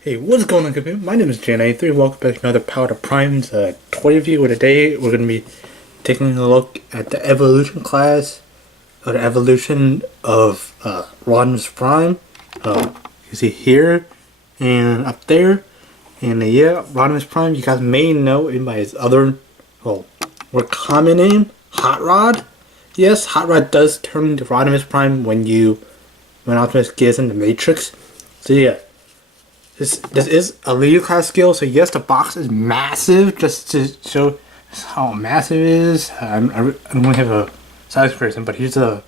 Hey, what's going on, computer? My name is Jan83. Welcome back to another Power to Prime's toy review. Today we're going to be taking a look at the evolution class, or the evolution of Rodimus Prime. You see here and up there. And yeah, Rodimus Prime, you guys may know him by his other, well, more common name, Hot Rod. Yes, Hot Rod does turn into Rodimus Prime when Optimus gets in the Matrix. So yeah. This is a leader class skill, so yes, the box is massive, just to show how massive it is. I don't really have a size comparison, but here's a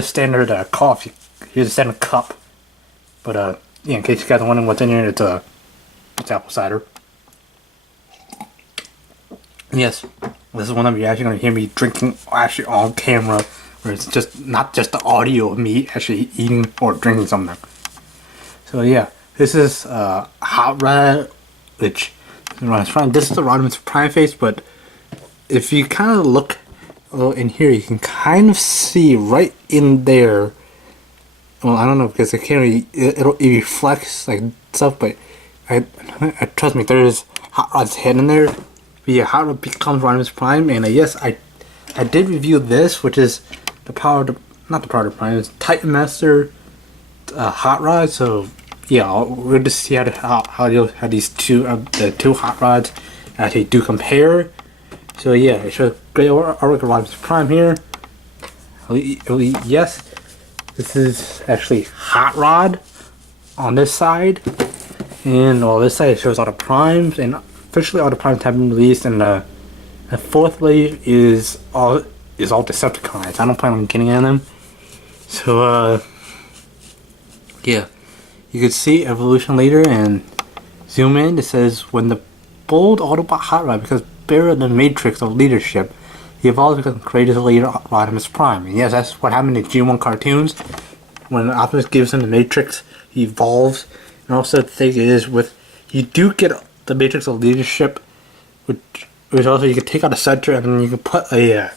standard coffee. Here's a standard cup. But yeah, in case you guys are wondering what's in here, it's apple cider. And yes, this is one of you actually going to hear me drinking actually on camera, where it's just not just the audio of me actually eating or drinking something. So yeah, this is Hot Rod, which is Rodimus Prime. This is the Rodimus Prime face, but if you kind of look a little in here, you can kind of see right in there. Well, I don't know because the camera it reflects like stuff, but I trust me, there is Hot Rod's head in there. But yeah, Hot Rod becomes Rodimus Prime, and yes, I did review this, which is not the Power to Prime, it's Titan Master Hot Rod. So yeah, we'll just see how these the two Hot Rods actually do compare. So yeah, it shows great artwork of Rodimus Prime here. Yes, this is actually Hot Rod on this side, and on this side it shows all the primes, and officially all the primes have been released, and the fourth wave is all Decepticons. I don't plan on getting in them. So yeah, you can see evolution later and zoom in. It says when the bold Autobot Hot Rod becomes buried in the matrix of leadership, he evolves to become the greatest leader, Rodimus Prime. And yes, that's what happened in G1 cartoons. When Optimus gives him the matrix, he evolves. And also the thing is, you do get the matrix of leadership, which also you can take out the center and then you can put a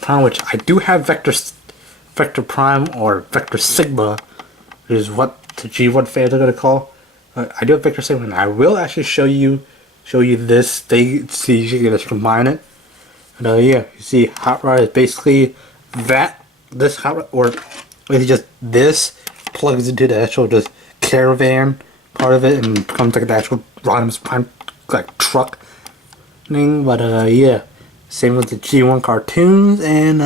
prime, which I do have Vector Prime or Vector Sigma, which is what the G1 fans are gonna call. I do have Vector Sigma, and I will actually show you this thing, see if you can just combine it. And yeah, you see Hot Rod is basically this Hot Rod, or basically just this plugs into the actual just caravan part of it and becomes like the actual Rodimus Prime like truck thing. But yeah, same with the G1 cartoons. And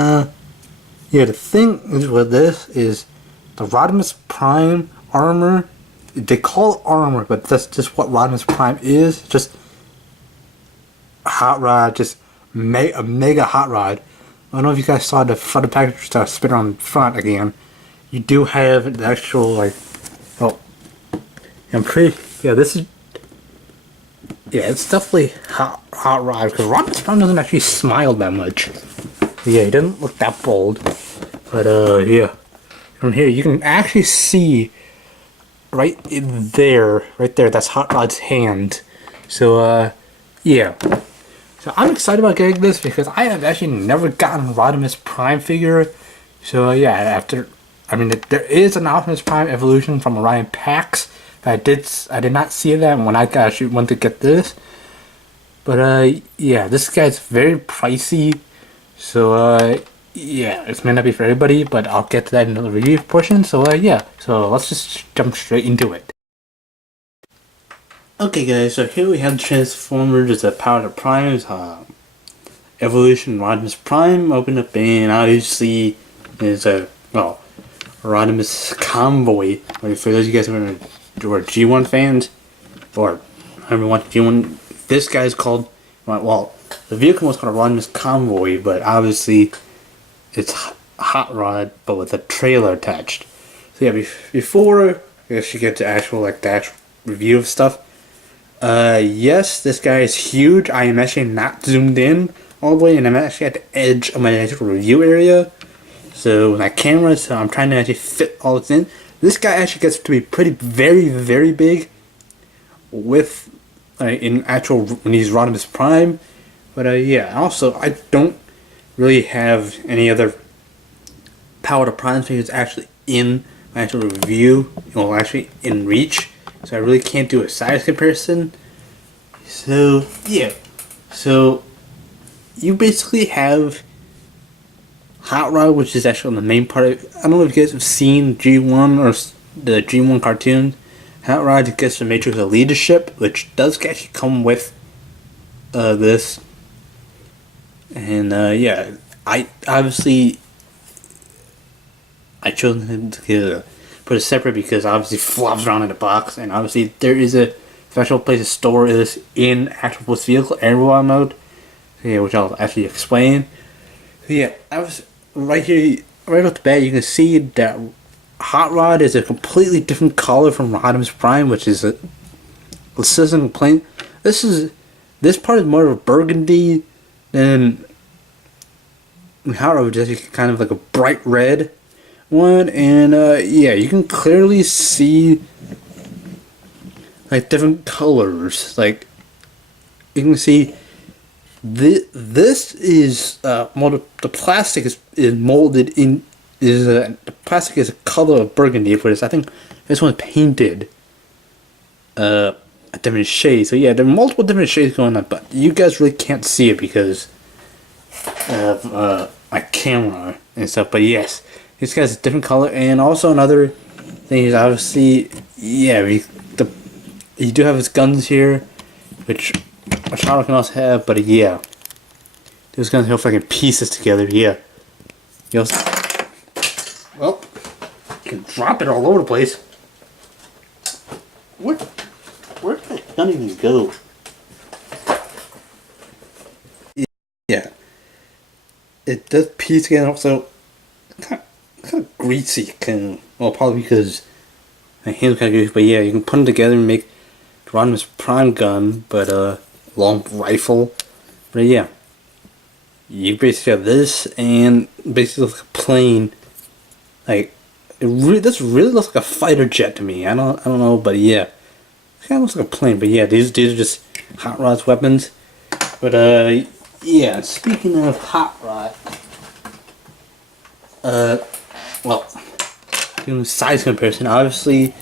yeah, the thing is with this is the Rodimus Prime armor. They call it armor, but that's just what Rodimus Prime is. Just Hot Rod, just a mega Hot Rod. I don't know if you guys saw the front of the package start spinning on front again. You do have the actual this is, yeah, it's definitely Hot Rod, because Rodimus Prime doesn't actually smile that much. Yeah, he doesn't look that bold. But yeah, from here you can actually see right there, that's Hot Rod's hand. So yeah. So I'm excited about getting this because I have actually never gotten a Rodimus Prime figure. So yeah, there is an Optimus Prime evolution from Orion Pax. I did not see that when I actually went to get this. But yeah, this guy's very pricey. So yeah, it may not be for everybody, but I'll get to that in the review portion. So yeah, so let's just jump straight into it. Okay guys, so here we have Transformers, the Power to Primes, Evolution Rodimus Prime opened up, and obviously is Rodimus Convoy. For those of you guys who are G1 fans, or everyone G1, this guy's called, well, the vehicle was called a Rodimus Convoy, but obviously it's Hot Rod, but with a trailer attached. So yeah, before I guess you get to the actual review of stuff. Yes, this guy is huge. I am actually not zoomed in all the way, and I'm actually at the edge of my actual review area. So my camera, so I'm trying to actually fit all this in. This guy actually gets to be very, very big with in actual when he's Rodimus Prime. But yeah, also I don't really have any other Power to Prime figures actually in my actual review, well, actually in reach, so I really can't do a size comparison. So yeah, so you basically have Hot Rod, which is actually on the main part of, I don't know if you guys have seen G1 or the G1 cartoon. Hot Rod gets the Matrix of Leadership, which does actually come with this. And yeah, I obviously I chose him to put it separate because obviously flops around in the box, and obviously there is a special place to store this in actual Boost Vehicle and Robot mode. Yeah, which I'll actually explain. So yeah, I was right here, right off the bat. You can see that Hot Rod is a completely different color from Rodimus Prime, which is a consistent complaint. This part is more of a burgundy than Hot Rod, which is kind of like a bright red one, and yeah, you can clearly see like different colors. Like you can see this is the plastic is molded in the plastic is a color of burgundy, whereas I think this one's painted a different shade. So yeah, there are multiple different shades going on, but you guys really can't see it because of my camera and stuff. But yes, this guy's a different color, and also another thing is obviously, yeah, you do have his guns here, which a child can also have. But yeah, those guns help fucking pieces together. Yeah, you also, well, you can drop it all over the place. Where did that gun even go? Yeah, it does piece together. Also, kind of greasy. Well, probably because my hands kind of greasy. But yeah, you can put them together and make the Rodimus Prime gun, but long rifle. But yeah, you basically have this, and basically looks like a plane. Like this really looks like a fighter jet to me. I don't know, but yeah, it kind of looks like a plane. But yeah, these are just Hot Rod's weapons. But yeah, speaking of Hot Rod, well, doing a size comparison, obviously,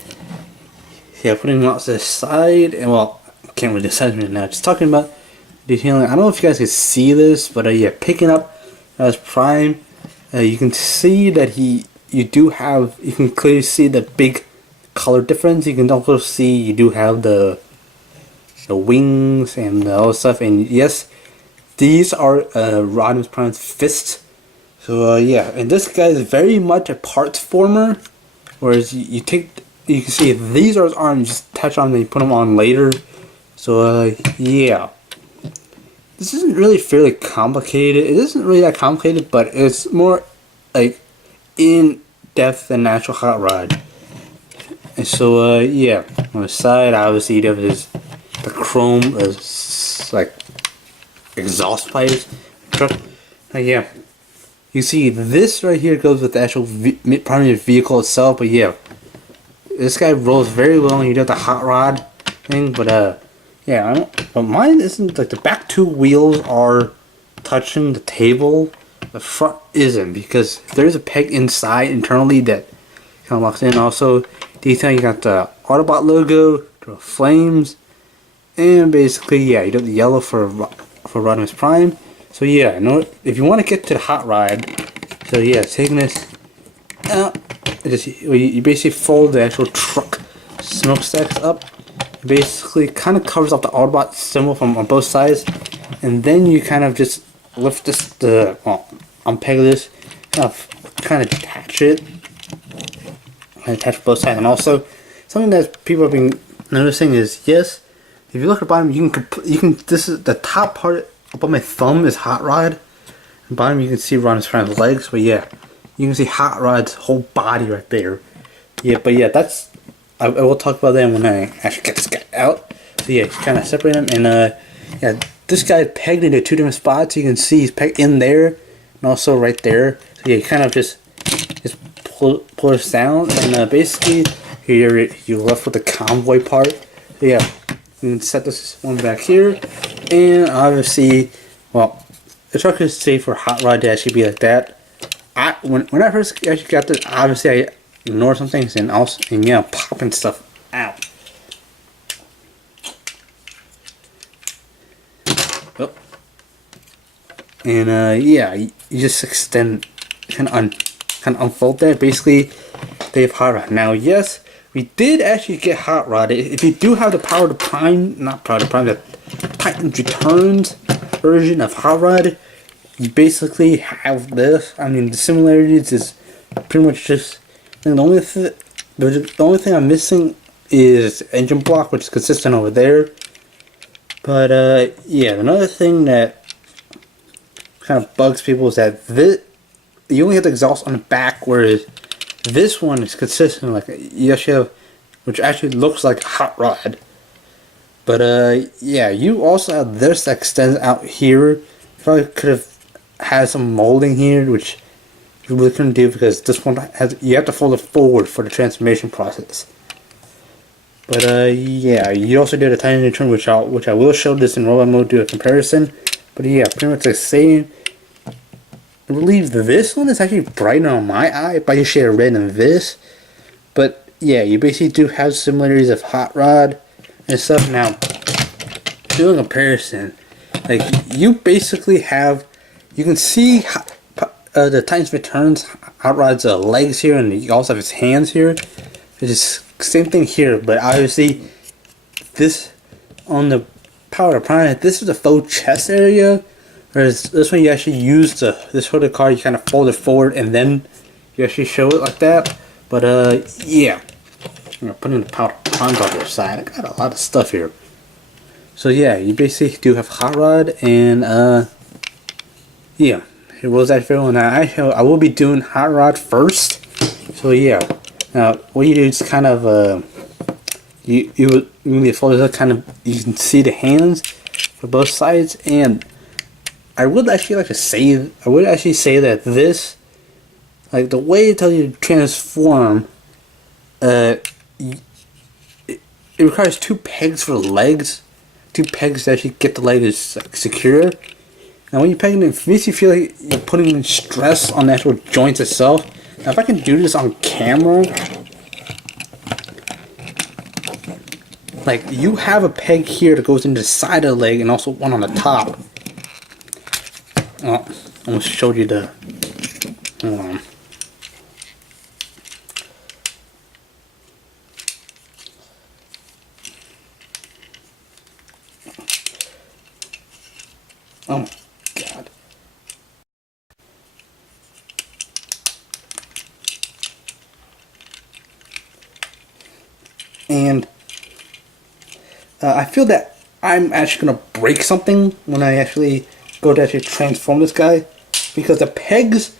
yeah, putting them out to the side, and well, I can't really decide right now. Just talking about detailing. I don't know if you guys can see this, but yeah, picking up as Prime, you can see that you can clearly see the big color difference. You can also see you do have the wings and all the stuff, and yes, these are Rodimus Prime's fists. So yeah, and this guy is very much a parts former, whereas you can see these are his arms, you just touch on them and you put them on later. So yeah, this isn't really fairly complicated. It isn't really that complicated, but it's more like in depth than natural Hot Rod. And so yeah, on the side obviously you have the chrome like exhaust pipes. Yeah, you see this right here goes with the actual primary vehicle itself. But yeah, this guy rolls very well, and you do have the Hot Rod thing. But yeah, but mine isn't, like, the back two wheels are touching the table. The front isn't, because there's a peg inside internally that kind of locks in. Also, detail, you got the Autobot logo, the flames, and basically, yeah, you got the yellow for Rodimus Prime. So yeah, if you want to get to the Hot Rod, so yeah, taking this out, you basically fold the actual truck smokestacks up. It basically kind of covers up the Autobot symbol on both sides, and then you kind of just lift this, unpeg this, kind of detach it, and attach both sides. And also, something that people have been noticing is, yes, if you look at the bottom, you can. This is the top part above my thumb is Hot Rod. And bottom you can see Rodimus Prime's legs, but yeah, you can see Hot Rod's whole body right there. Yeah, but yeah, that's. I will talk about that when I actually get this guy out. So yeah, kind of separate him, and yeah, this guy is pegged into two different spots. You can see he's pegged in there, and also right there. So yeah, you kind of just pull this down, and basically you're left with the convoy part. So yeah, you can set this one back here, and obviously, well, the truck is safe for Hot Rod to actually be like that. When I first actually got this, obviously ignore some things and also yeah, popping stuff out. Oh. And yeah, you just extend, kind of unfold that. Basically, they have hot rod. Now, yes, we did actually get hot rod. If you do have the Power to Prime, not Power to Prime, the Titan's Returns version of hot rod, you basically have this. I mean, the similarities is pretty much just. And the only thing I'm missing is engine block, which is consistent over there. But yeah, another thing that kind of bugs people is that you only have the exhaust on the back, whereas this one is consistent. Like you actually have, which actually looks like a hot rod. But yeah, you also have this that extends out here. You probably could have had some molding here, which you really couldn't do because this one you have to fold it forward for the transformation process. But yeah, you also did a tiny return, which I will show this in robot mode, do a comparison. But yeah, pretty much the same. I believe this one is actually brighter on my eye by a shade of red than this. But yeah, you basically do have similarities of hot rod and stuff. Now, doing a comparison, like you basically have, you can see the Titan's Returns hot rod's legs here, and you also have his hands here. It's same thing here, but obviously this on the Power to Prime, this is the faux chest area, whereas this one you actually use this hooded card, you kind of fold it forward and then you actually show it like that. But yeah, I'm gonna put in the Power to Prime on the other side. I got a lot of stuff here. So yeah, you basically do have hot rod, and yeah, it was that film. Now I will be doing hot rod first. So yeah. Now, what you do is kind of, you fold it kind of, you can see the hands for both sides, and I would actually say that this, like the way it tells you to transform, it requires 2 pegs for the legs, 2 pegs to actually get the legs secure. Now when you peg it in, it makes you feel like you're putting stress on the actual joints itself. Now if I can do this on camera, like you have a peg here that goes into the side of the leg and also one on the top. Well, I almost showed you the, hold on. Oh my god. And I feel that I'm actually going to break something when I actually go to actually transform this guy, because the pegs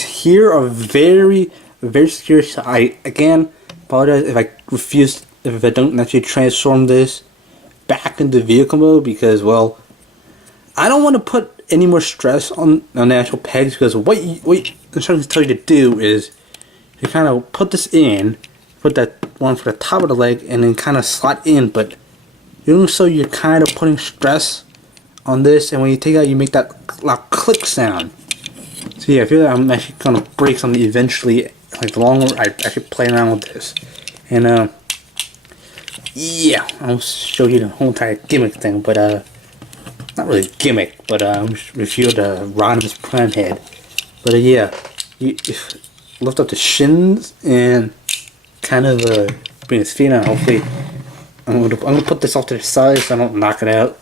here are very, very secure. So I, again, apologize if I don't actually transform this back into vehicle mode, because, well, I don't want to put any more stress on the actual pegs, because what instructions tell you to do is you kind of put this in, put that one for the top of the leg, and then kind of slot in, but you're kind of putting stress on this, and when you take it out, you make that loud click sound. So yeah, I feel like I'm actually gonna break something eventually, like the longer I actually play around with this. And yeah, I'll show you the whole entire gimmick thing, but not really gimmick, but I'll review the Rodimus Prime head. But yeah, you lift up the shins and kind of bring his feet on. Hopefully, I'm gonna put this off to the side so I don't knock it out.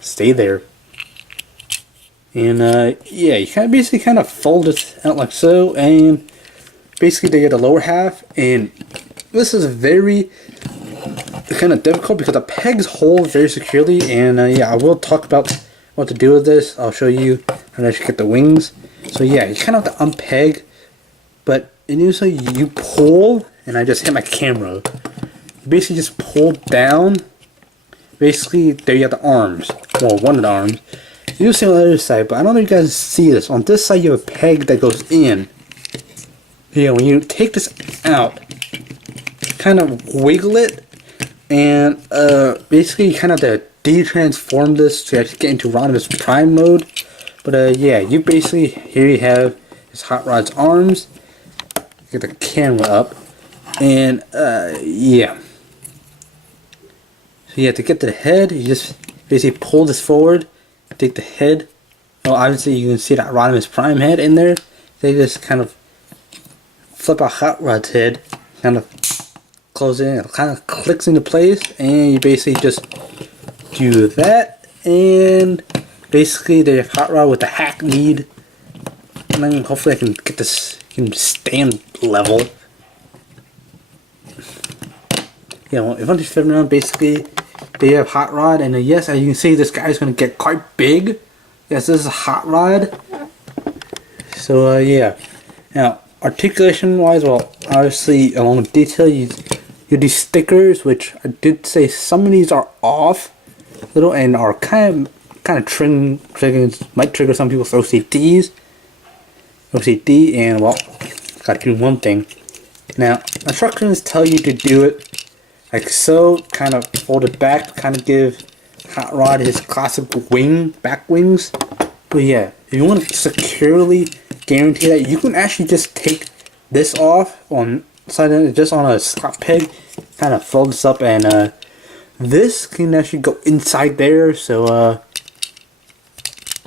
Stay there. And yeah, you basically kind of fold it out like so, and basically they get the lower half. And this is very kind of difficult because the pegs hold very securely. And yeah, I will talk about what to do with this. I'll show you how to actually get the wings. So yeah, you kind of have to unpeg, but usually you pull, and I just hit my camera. You basically just pull down. Basically, there you have the arms. Well, one of the arms. You do see on the other side, but I don't know if you guys see this. On this side, you have a peg that goes in. Yeah, when you take this out, kind of wiggle it, and basically you kind of have to de-transform this to actually get into Rodimus Prime mode. But yeah, you basically, here you have his hot rod's arms. Get the camera up, and yeah. So yeah, to get to the head, you just basically pull this forward, take the head. Well, obviously you can see that Rodimus Prime head in there. They just kind of flip out Hot Rod's head, kind of close it in, it kind of clicks into place, and you basically just do that, and basically they have Hot Rod with the hack lead, and then hopefully I can get this, can stand level. Yeah, well, if I'm just flipping around, basically they have Hot Rod, and yes, as you can see, this guy's going to get quite big. Yes, this is a Hot Rod. So yeah. Now, articulation wise, well, obviously along with detail, you do stickers, which I did say some of these are off a little and are kind of triggers, might trigger some people's OCD, and well, gotta do one thing. Now, instructions tell you to do it like so, kind of fold it back, kind of give Hot Rod his classic back wings. But yeah, if you want to securely guarantee that, you can actually just take this off on just on a slot peg, kind of fold this up, and this can actually go inside there. So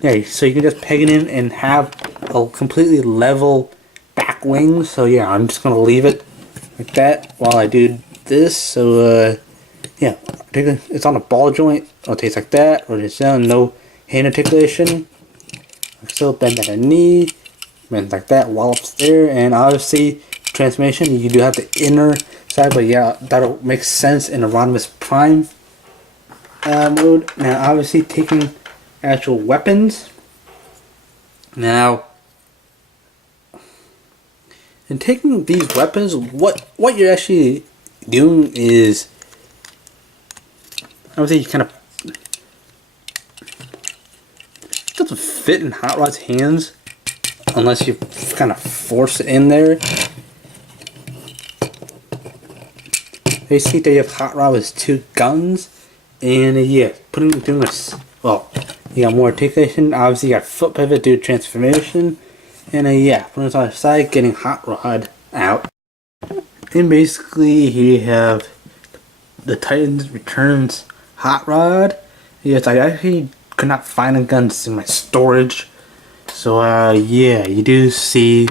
yeah, so you can just peg it in and have a completely level back wings. So yeah, I'm just gonna leave it like that while I do this. So yeah, it's on a ball joint, rotates like that, or just no hand articulation. So bend at a knee, bend like that, wallops there, and obviously transformation, you do have the inner side, but yeah, that'll make sense in a Rodimus Prime mode. Now obviously taking actual weapons. Now in taking these weapons, what you're actually doing is obviously you kind of doesn't fit in Hot Rod's hands unless you kind of force it in there. You see that you have Hot Rod with 2 guns, and yeah, doing this. Well, you got more articulation. Obviously, you got foot pivot, do transformation, and yeah, putting this on the side, getting Hot Rod out. And basically, here you have the Titans Returns Hot Rod. Yes, I actually could not find the guns in my storage, so yeah, you do see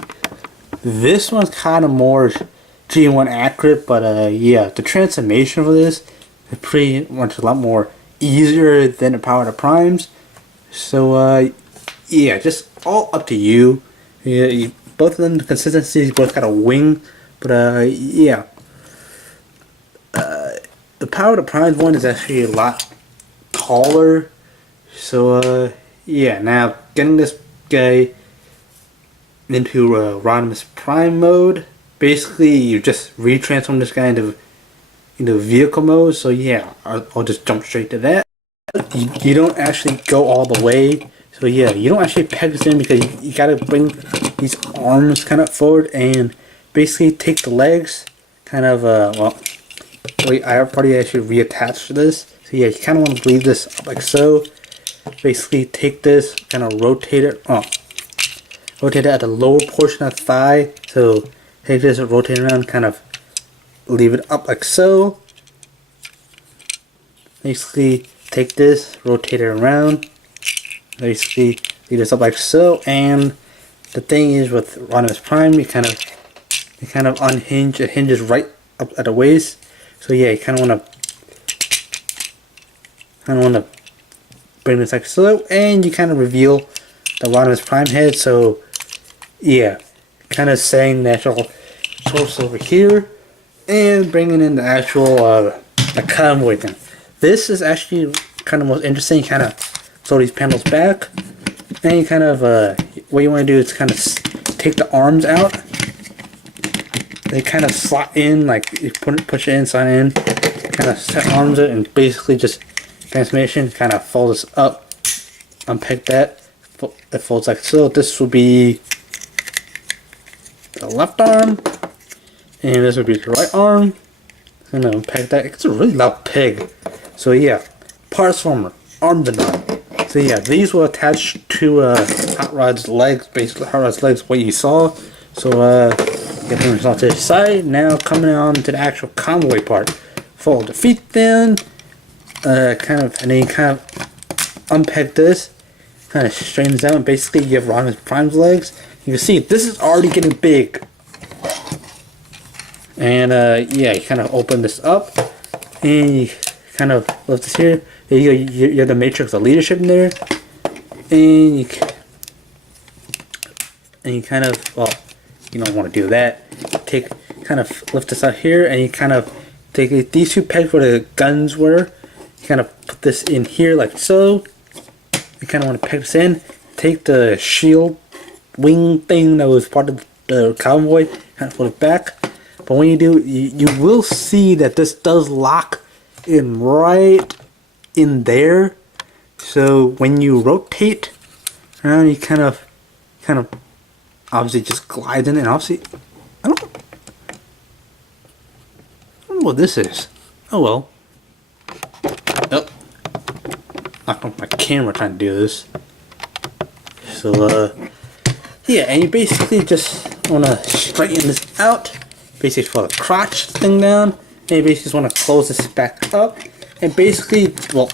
this one's kind of more G1 accurate, but yeah, the transformation for this is pretty much a lot more easier than the Power of Primes. So yeah, just all up to you. Yeah, both of them, the consistency, both got a wing, but yeah, the Power of Primes one is actually a lot taller. So yeah, now getting this guy into Rodimus Prime mode, basically you just retransform this guy into vehicle mode. So yeah, I'll just jump straight to that. You don't actually go all the way. So yeah, you don't actually peg this in because you gotta bring these arms kind of forward and basically take the legs kind of well, wait, I already actually reattached this. So yeah, you kind of want to leave this up like so. Basically take this, kind of rotate it at the lower portion of the thigh. So take this, rotate it around, kind of leave it up like so. Basically take this, rotate it around, basically leave this up like so. And the thing is with Rodimus Prime, you kind of unhinge, it hinges right up at the waist. So yeah, you kind of want to bring this like so, and you kind of reveal the Rodimus Prime head. So yeah, kind of saying the actual torso over here, and bringing in the actual the convoy thing. This is actually kind of most interesting. You kind of throw these panels back, and you kind of what you want to do is kind of take the arms out. They kind of slot in, like you push it in, slide in, kind of set arms it, and basically just transformation, kind of fold this up, unpeg that, it folds like so. This will be the left arm, and this would be the right arm. And unpeg that. It's a really loud peg. So yeah, parts former, arm design, So yeah, these will attach to Hot Rod's legs, basically Hot Rod's legs, what you saw. So get them off to the side. Now coming on to the actual convoy part. Fold the feet in, and then you kind of unpeg this, kind of straightens out, and basically you have Rodimus Prime's legs. You can see this is already getting big. And yeah, you kind of open this up, and you kind of lift this here. You have the matrix of leadership in there, and you kind of, well, you don't want to do that. Kind of lift this out here, and you kind of take these two pegs where the guns were. You kind of put this in here like so. You kind of want to peg this in. Take the shield wing thing that was part of the convoy, kind of put it back. But when you do, you will see that this does lock in right in there. So when you rotate around, you kind of obviously just glide in, and obviously I don't know what this is. Oh well. Oh, knocked off my camera trying to do this. So yeah, and you basically just want to straighten this out. Basically pull the crotch thing down, and you basically just want to close this back up, and basically, well,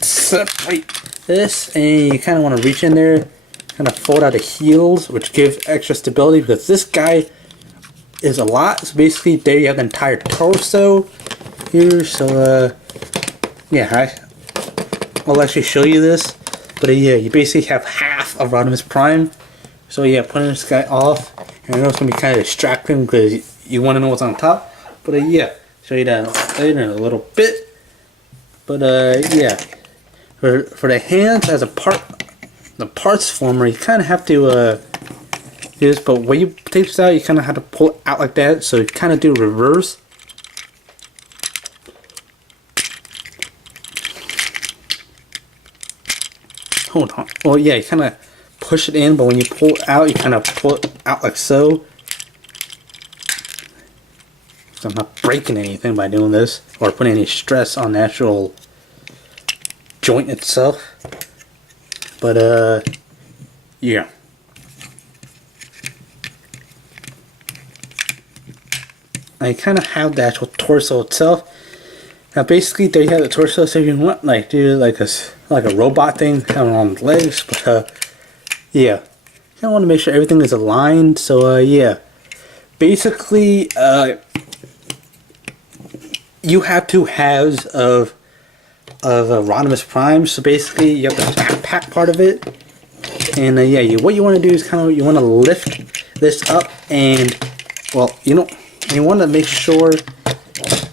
separate this, and you kind of want to reach in there, kind of fold out the heels, which gives extra stability, because this guy is a lot. So basically there you have the entire torso here. So yeah, I'll actually show you this, but yeah, you basically have half of Rodimus Prime. So yeah, putting this guy off, and I know it's going to be kind of distracting because you want to know what's on top, but yeah, show you that later in a little bit. But yeah, for the hands as a part, the parts former, you kind of have to do this. But when you take this out, you kind of have to pull it out like that. So you kind of do reverse. Hold on. Well, yeah, you kind of push it in, but when you pull it out, you kind of pull it out like so. So I'm not breaking anything by doing this, or putting any stress on the actual joint itself. But yeah. I kind of have the actual torso itself. Now basically there you have the torso, so if you want like do like a robot thing having on the legs, but yeah. You kind of want to make sure everything is aligned, so yeah. Basically you have two halves of Rodimus Prime. So basically you have the backpack part of it, and yeah, what you want to do is kind of, you want to lift this up, and well, you want to make sure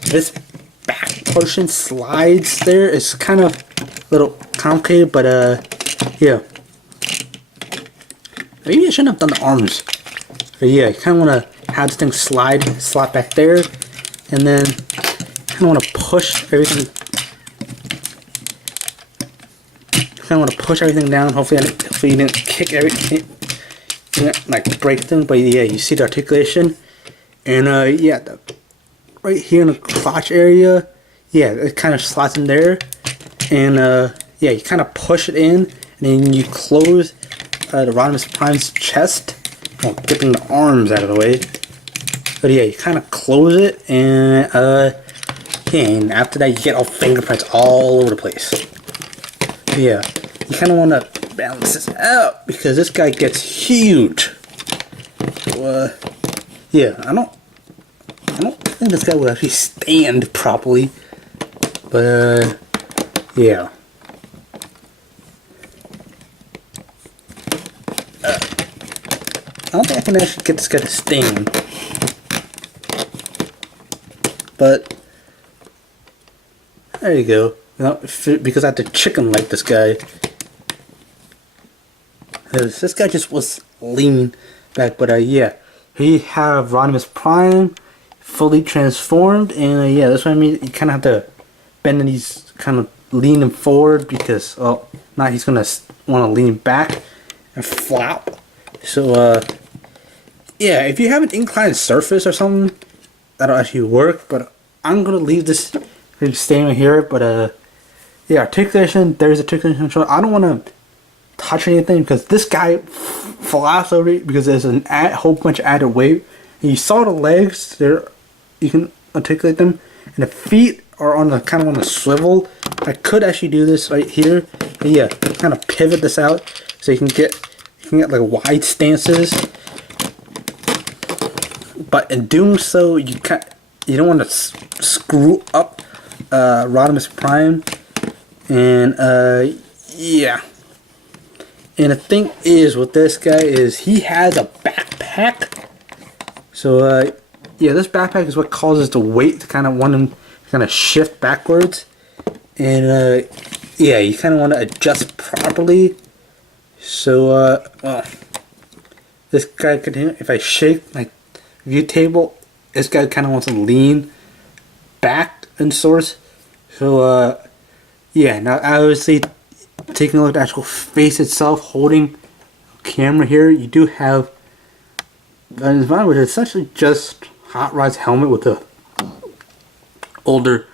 this back portion slides there. It's kind of a little complicated, but yeah, maybe I shouldn't have done the arms. But yeah, you kind of want to have this thing slide back there, and then kind of want to push everything. Kind of want to push everything down. Hopefully you didn't kick everything, you didn't like break them. But yeah, you see the articulation, and yeah, right here in the crotch area, yeah, it kind of slides in there, and yeah, you kind of push it in, and then you close the Rodimus Prime's chest, while getting the arms out of the way. But yeah, you kind of close it, and and after that you get all fingerprints all over the place. Yeah, you kind of want to balance this out because this guy gets huge. So yeah, I don't think this guy will actually stand properly, but yeah. I don't think I can actually get this guy to stand, but there you go. No, because I had to chicken leg this guy. This guy just was leaning back, but yeah, here you have Rodimus Prime fully transformed, and yeah, that's what I mean. You kind of have to bend these, kind of lean him forward, because well, now he's gonna want to lean back and flop. So yeah, if you have an inclined surface or something, that'll actually work. But I'm gonna leave this staying here. But yeah, articulation. There's articulation control. I don't want to touch anything because this guy flies over it because there's a whole bunch of added weight. And you saw the legs there, you can articulate them, and the feet are on the kind of on the swivel. I could actually do this right here. But yeah, kind of pivot this out so you can get like wide stances. But in doing so, you don't want to screw up Rodimus Prime, and yeah. And the thing is with this guy is he has a backpack. So yeah, this backpack is what causes the weight to kind of want him to kind of shift backwards. And yeah, you kind of want to adjust properly. So well, this guy could, if I shake my view table, this guy kind of wants to lean back and source. So yeah, now obviously taking a look at the actual face itself, holding camera here, you do have an design which is essentially just Hot Rod's helmet with a older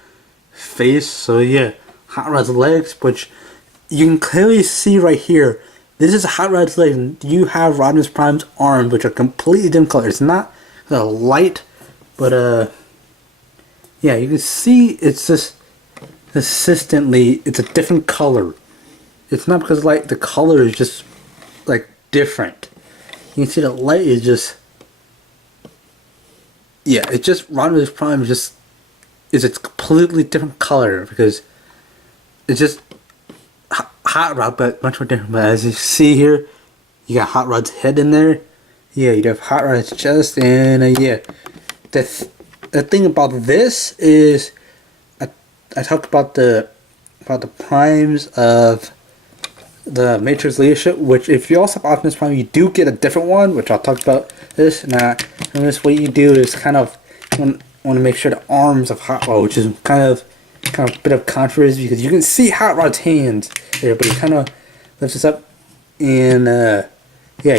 face. So yeah, Hot Rod's legs, which you can clearly see right here. This is Hot Rod's legs, and you have Rodimus Prime's arms, which are completely different color. It's not light, but yeah, you can see it's just consistently it's a different color. It's not because like the color is just like different. You can see the light is just, yeah, it's just Rodimus Prime is a completely different color because it's just Hot Rod, but much more different. But as you see here, you got Hot Rod's head in there. Yeah, you have Hot Rod's chest, and yeah, the thing about this is I talked about the primes of the Matrix leadership, which if you also have Optimus Prime, you do get a different one, which I'll talk about this. Now, and this what you do is kind of want to make sure the arms of Hot Rod, which is kind of a bit of controversy because you can see Hot Rod's hands there, but he kind of lifts this up, and yeah,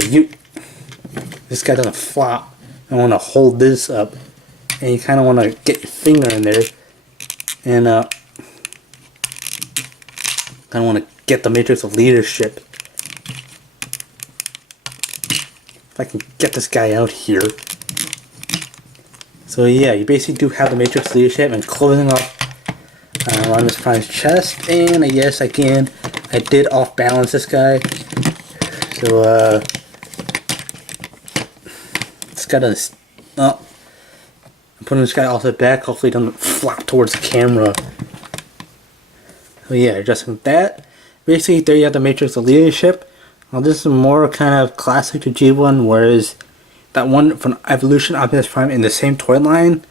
this guy doesn't flop. I want to hold this up, and you kind of want to get your finger in there, and kind of want to get the matrix of leadership. If I can get this guy out here. So yeah, you basically do have the matrix leadership and closing off Rodimus Prime's chest. And yes, again, I did off balance this guy. So this guy doesn't. I'm putting this guy off the back. Hopefully, it doesn't flop towards the camera. So yeah, adjusting that. Basically, there you have the matrix of leadership. Now this is more kind of classic to G1, whereas that one from Evolution Optimus Prime in the same toy line,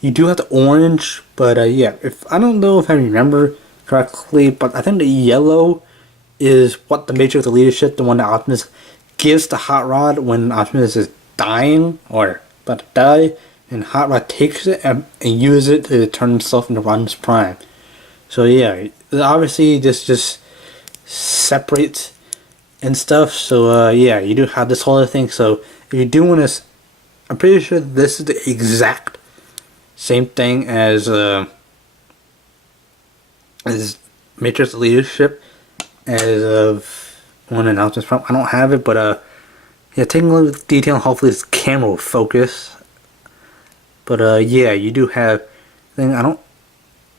you do have the orange, but yeah, I don't know if I remember correctly, but I think the yellow is what the matrix of leadership, the one that Optimus gives to Hot Rod when Optimus is dying or about to die, and Hot Rod takes it and uses it to turn himself into Rodimus Prime. So yeah, obviously this just separates and stuff. So yeah, you do have this whole other thing. So if you do want to, I'm pretty sure this is the exact same thing as Matrix Leadership as of one announcement from. I don't have it, but yeah, taking a little detail. Hopefully this camera will focus. But yeah, you do have. Then I don't.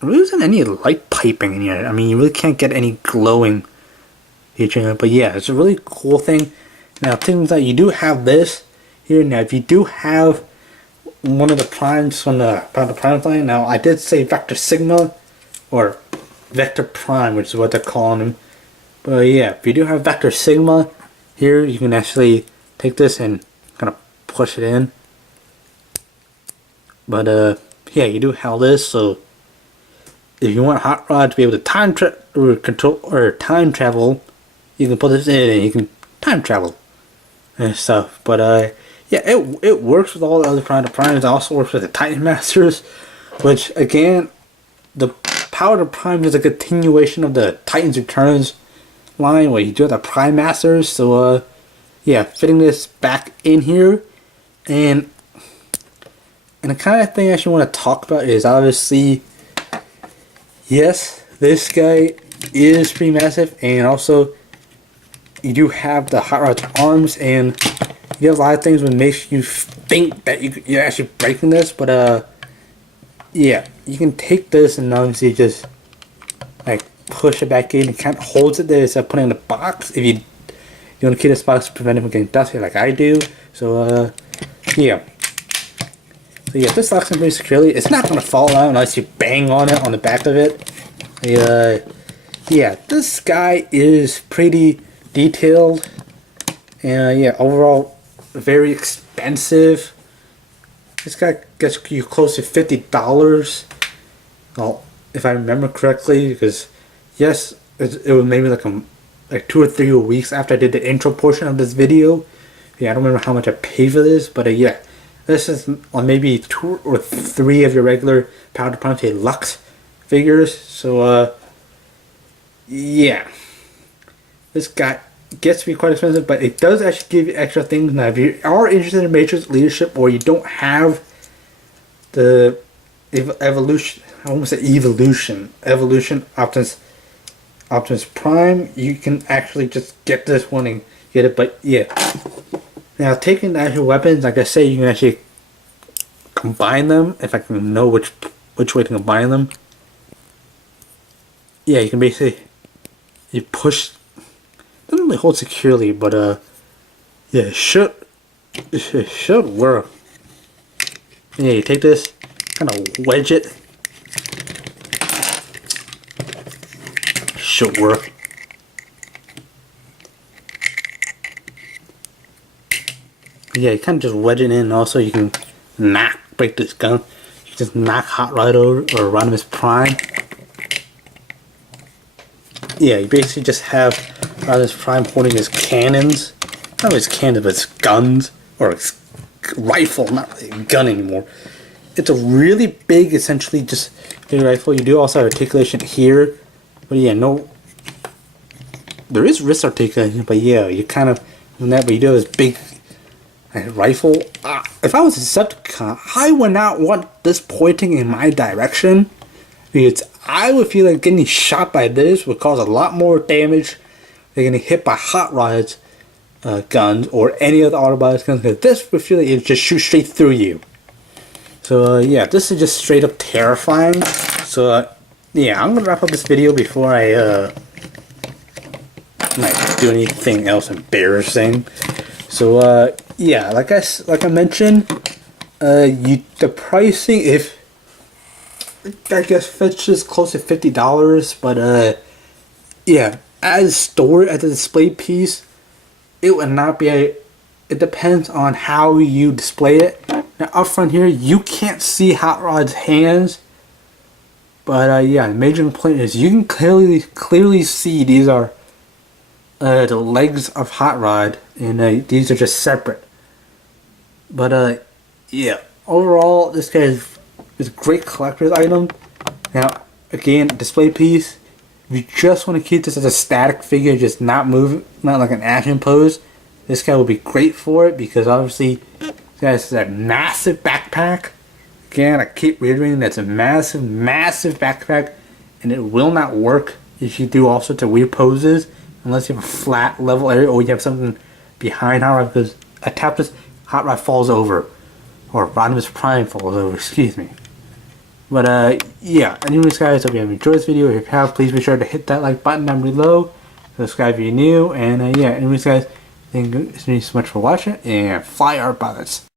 There isn't any light piping in here. I mean, you really can't get any glowing feature. But yeah, it's a really cool thing. Now, things that you do have this here. Now, if you do have one of the primes from the Prime line, now I did say Vector Sigma or Vector Prime, which is what they're calling him. But yeah, if you do have Vector Sigma here, you can actually take this and kind of push it in. But yeah, you do have this, so if you want Hot Rod to be able to time travel, you can put this in and you can time travel and stuff. But yeah, it works with all the other primes. It also works with the Titan Masters, which again, the Power to Prime is a continuation of the Titans Returns line where you do have the Prime Masters. So yeah, fitting this back in here, and the kind of thing I actually want to talk about is obviously, yes, this guy is pretty massive, and also you do have the hot rod's arms, and you have a lot of things that makes you think that you're actually breaking this, but yeah, you can take this and obviously just like push it back in. It kind of holds it there instead of putting it in a box. If you want to keep this box to prevent it from getting dusty like I do. So yeah. So yeah, this locks in pretty securely. It's not going to fall out unless you bang on it on the back of it. Yeah, this guy is pretty detailed. And yeah, overall very expensive. This guy gets you close to $50. Well, if I remember correctly, because yes, it was maybe like 2 or 3 weeks after I did the intro portion of this video. Yeah, I don't remember how much I paid for this, but yeah, this is on maybe 2 or 3 of your regular Power to Prime Lux figures. So yeah, this guy gets to be quite expensive, but it does actually give you extra things. Now, if you are interested in Matrix leadership, or you don't have the evolution, I almost say evolution Optimus Prime, you can actually just get this one and get it. But yeah, now taking the actual weapons, like I say, you can actually combine them. If I can know which way to combine them. Yeah, you can basically push. Doesn't really hold securely, but yeah, it should work. Yeah, you take this, kind of wedge it. Should work. Yeah, you kind of just wedge it in. Also, you can break this gun. You can just knock Hot Rod over, or Rodimus Prime. Yeah, you basically just have Rodimus Prime holding his cannons. Not his cannons, but his guns. Or his rifle, not really a gun anymore. It's a really big, essentially just big rifle. You do also have articulation here. But yeah, no. There is wrist articulation, but yeah, you kind of on that, but you do have this big rifle. If I was a Decepticon, I would not want this pointing in my direction, because I would feel like getting shot by this would cause a lot more damage than getting hit by Hot Rod's guns or any other Autobots guns, because this would feel like it just shoot straight through you. So yeah, this is just straight up terrifying. So yeah, I'm gonna wrap up this video before I might do anything else embarrassing. So yeah, like I mentioned, the pricing, if I guess fetches close to $50, but yeah, as stored as a display piece, it would not be it depends on how you display it. Now up front here, you can't see Hot Rod's hands, but yeah, the major complaint is you can clearly see these are the legs of Hot Rod, and these are just separate. But yeah, overall this guy is a great collector's item. Now again, display piece, if you just want to keep this as a static figure, just not moving, not like an action pose, this guy will be great for it, because obviously this guy has that massive backpack. Again, I keep reiterating, that's a massive backpack, and it will not work if you do all sorts of weird poses unless you have a flat level area, or you have something behind Hot Rod, because I tap this, Hot Rod falls over, or Rodimus Prime falls over, excuse me. But yeah, anyways guys, hope you have enjoyed this video. If you have, please be sure to hit that like button down below, subscribe if you're new, and yeah, anyways guys, thank you so much for watching, and fly our pilots.